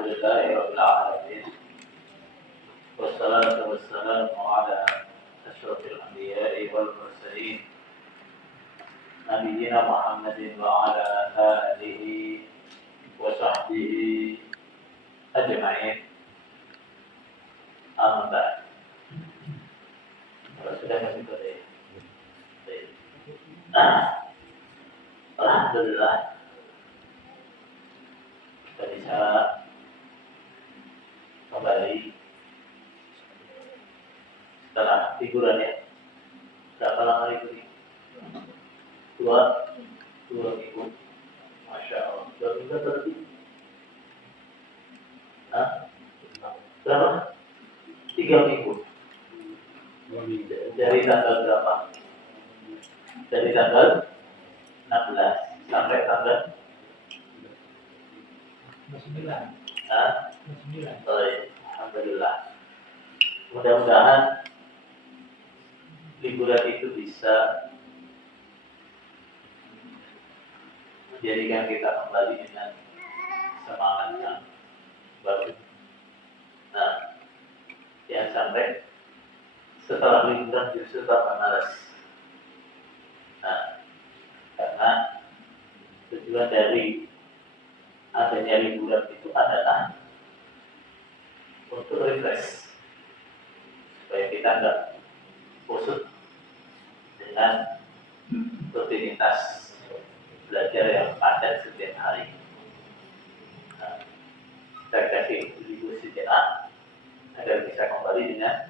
Alhamdulillahi Rabbil Alamin. Wassalatu wassalamu ala asyrafil anbiya'i wal mursalin Nabiyyina Muhammadin wa ala alihi wa sahbihi ajma'in. Amma ba'd. Sudah kami kutip. Alhamdulillah kita bisa kembali setelah liburan ya. Berapa lama libur ini? Dua minggu. Masya Allah. 2 minggu atau lebih? Berapa? 3 minggu. Dari tanggal berapa? Dari tanggal 16 sampai tanggal 9. Alhamdulillah. Mudah-mudahan liburan itu bisa menjadikan kita kembali dengan semangat yang baru. Nah, jangan sampai setelah liburan justru tambah malas. Nah, karena tujuan dari adanya liburan itu adalah untuk refresh supaya kita enggak bosan dengan rutinitas belajar yang padat setiap hari. Nah, kita kasih libur sejenak agar bisa kembali dengan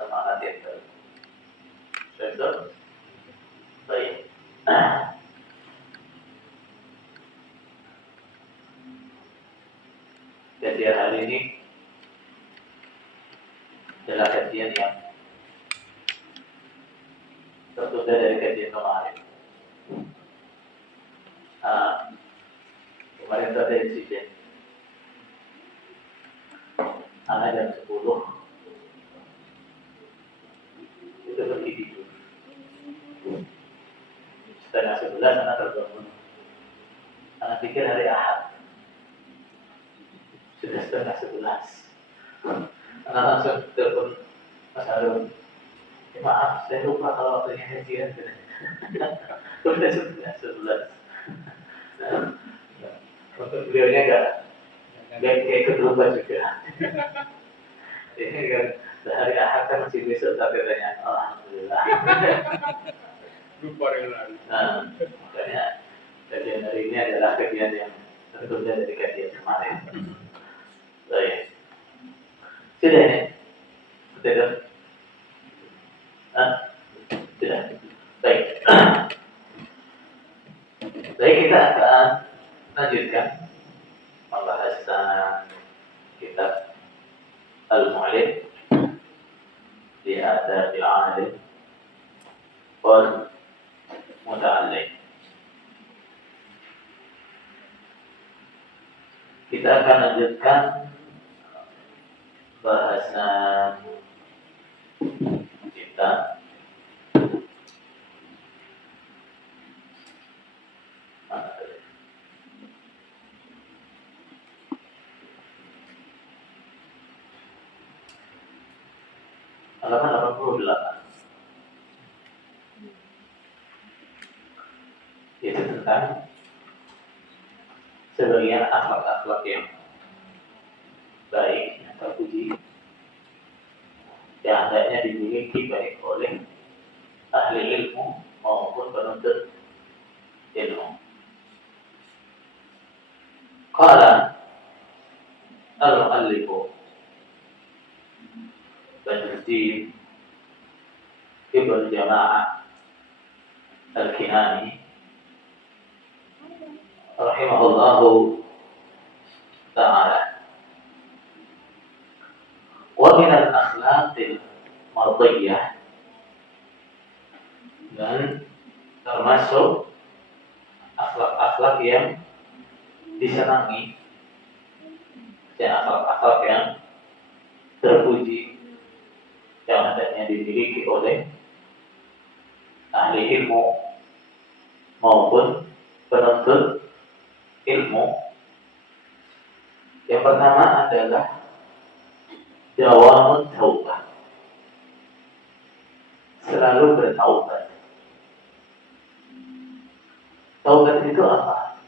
semangat yang baru. Betul? Baik. Kajian hari ini adalah kajian yang tertunda dari kajian kemarin. Kemarin itu ada insiden. Anak jam 10 itu pergi tidur. 10:30 anak terbangun. Anak pikir hari Ahad. Sudah 10:30. Anak langsung telepon Mas Harun. Maaf, saya lupa kalau waktunya kajian. Sudah 11:11. Untuk beliaunya enggak ikut lupa juga. Ini kan hari Ahad kan masih besok tapi tanya alhamdulillah. Lupa yang lalu. Nah, makanya kajian hari ini adalah kajian yang tertunda dari kajian kemarin. Baik. Sudah ya? Sudah. Sudah. Baik. Baik, kita akan lanjutkan pembahasan kitab Al-Mu'allim di Adabil Alim wal Muta'allim. Kita akan lanjutkan bahasan kita halaman 88. Itu tentang sebagian akhlak-akhlak yang baik, yang terpuji, yang hendaknya dimiliki baik oleh ahli ilmu maupun penuntut ilmu. Qala al-mu'allifu Badruddin Ibn Jama'ah Al-Kinani rahimahullahu ta'ala, wa min al-akhlaqil mardiyah, dan termasuk akhlak-akhlak yang disenangi dan akhlak-akhlak yang terpuji yang hendaknya dimiliki oleh ahli ilmu maupun penuntut ilmu, Yang pertama adalah dawamun taubah. Selalu bertaubat. Taubat itu apa?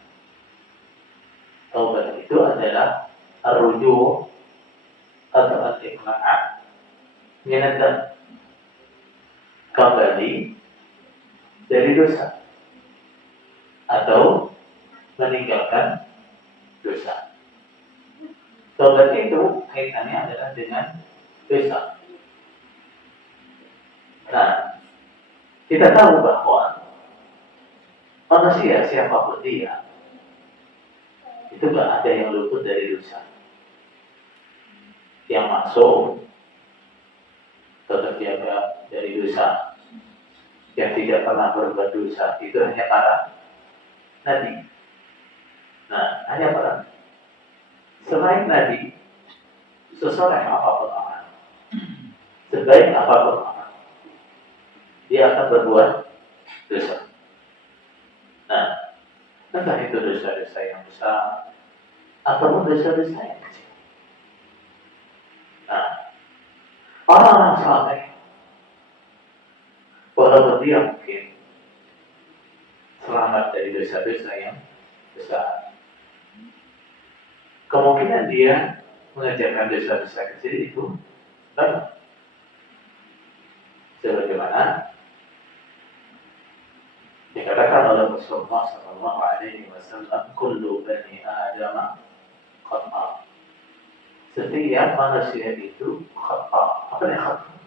Taubat itu adalah ar-ruju' atau al-iqla', menyatakan kembali dari dosa atau meninggalkan dosa. Taubat itu kaitannya adalah dengan dosa. Nah, kita tahu bahwa manusia siapapun dia itu gak ada yang luput dari dosa. Yang masuk tetap jaga dari dosa. Yang tidak pernah berbuat dosa itu hanya para nabi. Nah, hanya para selain nabi, sesoleh apapun amal, sebaik apapun amal, dia akan berbuat dosa. Nah, entah itu dosa-dosa yang besar ataupun dosa-dosa yang kecil. Nah, orang-orang saleh, walaupun dia mungkin selamat dari dosa-dosa yang besar, kemungkinan dia mengerjakan dosa-dosa kecil itu banyak. Sebagaimana dikatakan oleh Rasulullah sallallahu alaihi wasallam, kullu bani Adam khata'. Setiap manusia itu khata'. Apa yang khata'?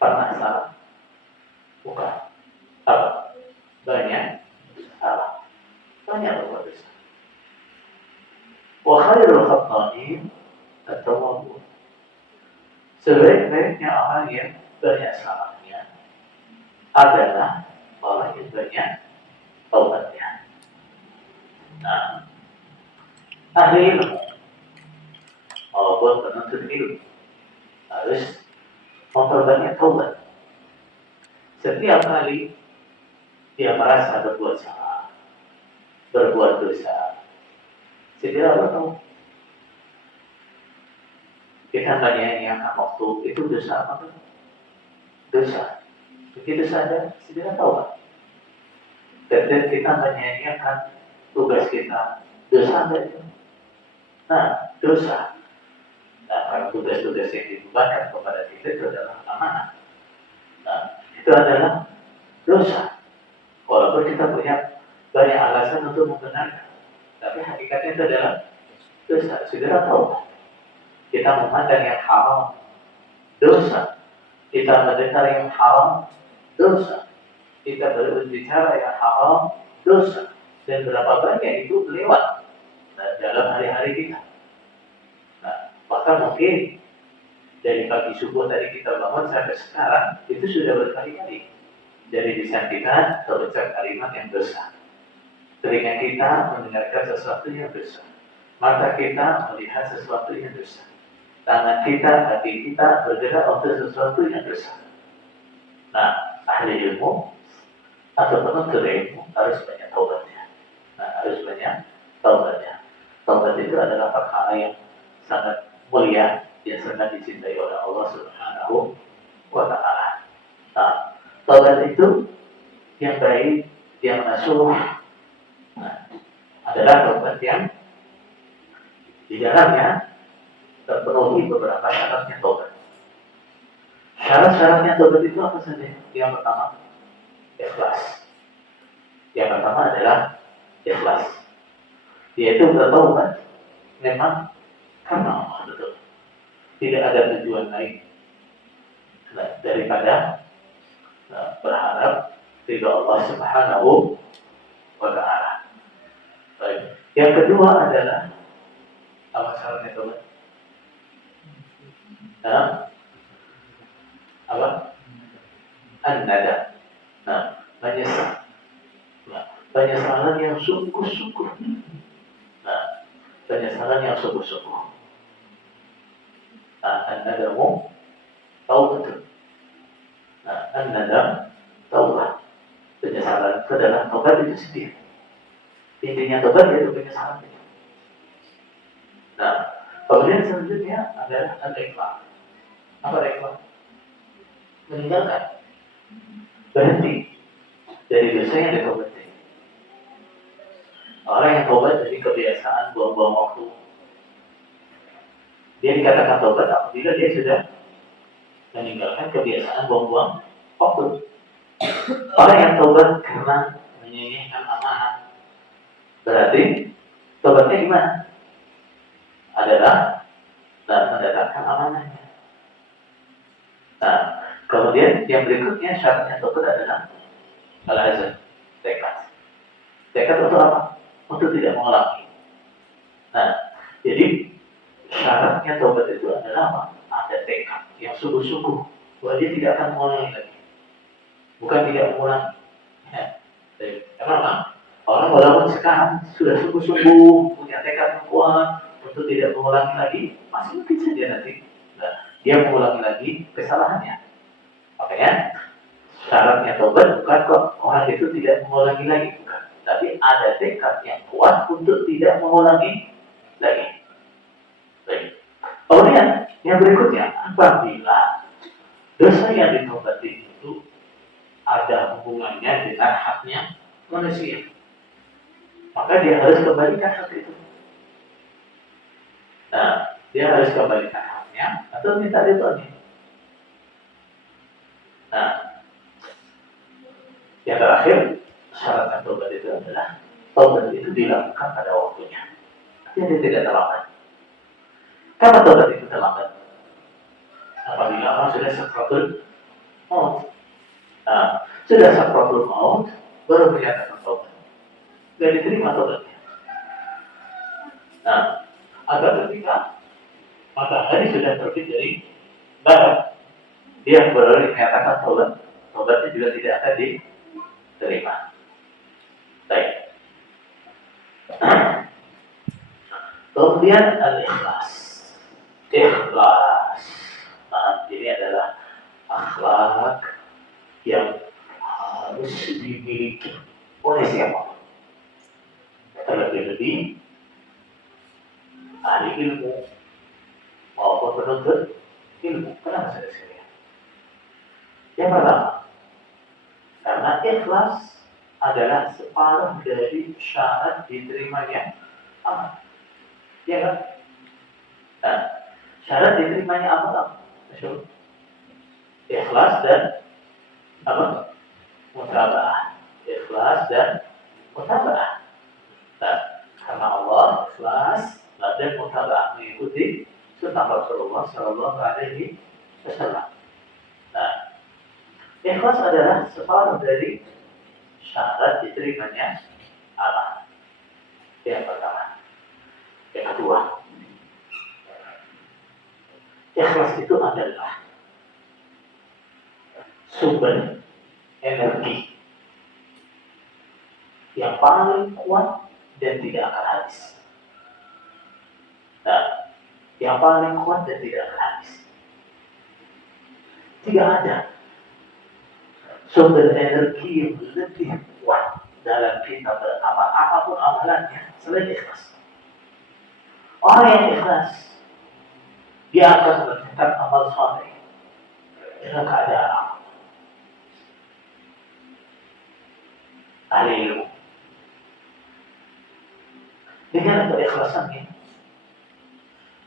Pernah salah? Bukan. Apa? Banyak salah. Banyak berbuat dosa. Wa khairul khata'in at-tawwabun. Sebaik-baiknya orang yang banyak salahnya adalah orang yang banyak taubatnya. Nah, ahli ilmu maupun penuntut ilmu harus memperbanyak taubat. Setiap kali dia merasa berbuat salah, berbuat dosa, segera bertaubat. Kita menyanyiakan waktu itu dosa apa? Dosa. Begitu saja, segera taubat. Dan kita menyanyiakan tugas kita, dosa itu. Nah, dosa. Nah, kalau tugas-tugas yang dibebankan kepada kita itu adalah amanah. Nah, itu adalah dosa. Walaupun kita punya banyak alasan untuk membenarkan, tapi hakikatnya itu adalah dosa. Segera taubat. Kita memandang yang haram, dosa. Kita mendengar yang haram, dosa. Kita berbicara yang haram, dosa. Dan berapa banyak itu lewat dalam hari-hari kita. Nah, bahkan mungkin dari pagi subuh tadi kita bangun sampai sekarang itu sudah berkali-kali dari lisan kita terucap kalimat yang dosa. Telinga kita mendengarkan sesuatu yang dosa. Mata kita melihat sesuatu yang dosa. Tangan kita, hati kita bergerak untuk sesuatu yang dosa. Nah, ahli ilmu atau penuntut ilmu harus banyak taubatnya. Nah, harus banyak taubatnya. Taubat itu adalah perkara yang sangat mulia, yang sangat dicintai oleh Allah Subhanahu wa Ta'ala. Nah, taubat itu yang baik, yang nasuh, adalah taubat yang di dalamnya terpenuhi beberapa syaratnya taubat. Syarat-syaratnya taubat itu apa saja? Yang pertama, ikhlas. Yang pertama adalah ikhlas. Yaitu bertaubat memang karena Allah, betul. Tidak ada tujuan lain daripada berharap ridha Allah Subhanahu wa Ta'ala. Baik. Yang kedua adalah apa syaratnya taubat? Apa? An-nada. Nah, menyesal. Nah, penyesalan yang sungguh-sungguh. Nah, penyesalan yang sungguh-sungguh. Nah, an-nadamu taubat. Nah, an-nadam taubat. Penyesalan itu adalah taubat itu sendiri. Intinya taubat yaitu penyesalan itu. Kemudian selanjutnya adalah al-iqlal. Apa iqlal? Meninggalkan, berhenti dari dosa yang ditobati. Orang yang tobat dari kebiasaan buang-buang waktu, dia dikatakan tobat apabila dia sudah meninggalkan kebiasaan buang-buang waktu. Orang yang tobat karena menyanyikan amanah, berarti tobatnya gimana? Adalah dan mendatangkan amanahnya. Nah, kemudian yang berikutnya syaratnya tobat adalah al-azam, tekad. Tekad untuk apa? Untuk tidak mengulangi. Nah, jadi syaratnya tobat itu adalah apa? Ada tekad yang sungguh-sungguh bahwa dia tidak akan mengulangi lagi. Bukan tidak mengulangi. Ya. Karena apa? Orang walaupun sekarang sudah sungguh-sungguh punya tekad yang kuat untuk tidak mengulangi lagi, masih mungkin saja nanti dia mengulangi lagi kesalahannya. Makanya syaratnya tobat bukan kok orang itu tidak mengulangi lagi, bukan. Tapi ada tekad yang kuat untuk tidak mengulangi lagi. Baik. Kemudian yang berikutnya, apabila dosa yang ditobati itu ada hubungannya dengan haknya manusia, maka dia harus kembalikan hak itu. Nah, dia harus kembalikan haknya atau minta ditolong. Nah, yang terakhir, syarat tobat itu adalah tobat itu dilakukan pada waktunya. Jadi tidak terlambat. Kapan tobat itu terlambat? Apabila orang sudah sakratul maut. Nah, sudah sakratul maut, baru menyatakan tobat. Tidak diterima tobatnya. Nah, agar ketika matahari sudah terbit dari barat, dia baru menyatakan tobat, tobatnya juga tidak akan diterima. Baik. Kemudian al-ikhlas. Ikhlas. Nah, ini adalah akhlak yang harus dimiliki oleh siapa? Terlebih-lebih ahli ilmu maupun penuntut ilmu. Kenapa saya sekalian? Yang pertama, karena ikhlas adalah separuh dari syarat diterimanya amal. Ya kan? Nah, syarat diterimanya amal apa? Ikhlas dan apa? Mutaba'ah. Ikhlas dan mutaba'ah. Nah, karena Allah ikhlas dan mutaba'ah mengikuti sunnah Rasulullah Shallallahu Alaihi Wasallam. Nah, ikhlas adalah separuh dari syarat diterimanya amal. Yang pertama. Yang kedua, ikhlas itu adalah sumber energi yang paling kuat dan tidak akan habis. Nah, yang paling kuat dan tidak akan habis. Tidak ada sumber energi yang lebih kuat dalam kita beramal apapun amalannya selain ikhlas. Orang yang ikhlas, dia akan mengerjakan amal saleh dengan keadaan apa? Ahli ilmu. Dengan keikhlasannya,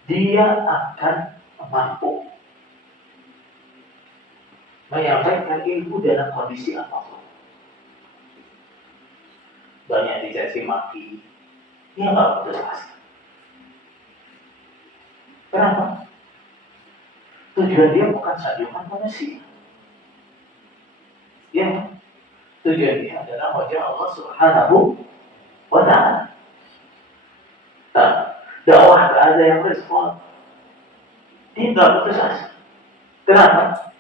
dia akan mampu menyampaikan ilmu dalam kondisi apapun. Banyak dicaci maki, dia nggak putus asa. Kenapa? Tujuan dia bukan sanjungan manusia. Ya, tujuan dia adalah wajah Allah Subhanahu wa Ta'ala. Nah, dakwah gak ada yang respon. Dia nggak putus asa. Kenapa?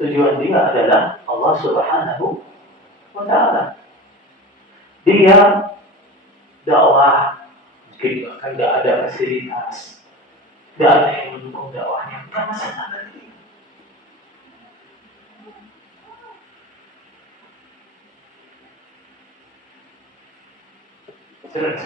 Tujuan dia adalah Allah Subhanahu wa Ta'ala. Dia dakwah mungkin bahkan nggak ada fasilitas, nggak ada yang mendukung dakwahnya, nggak masalah lagi. Sering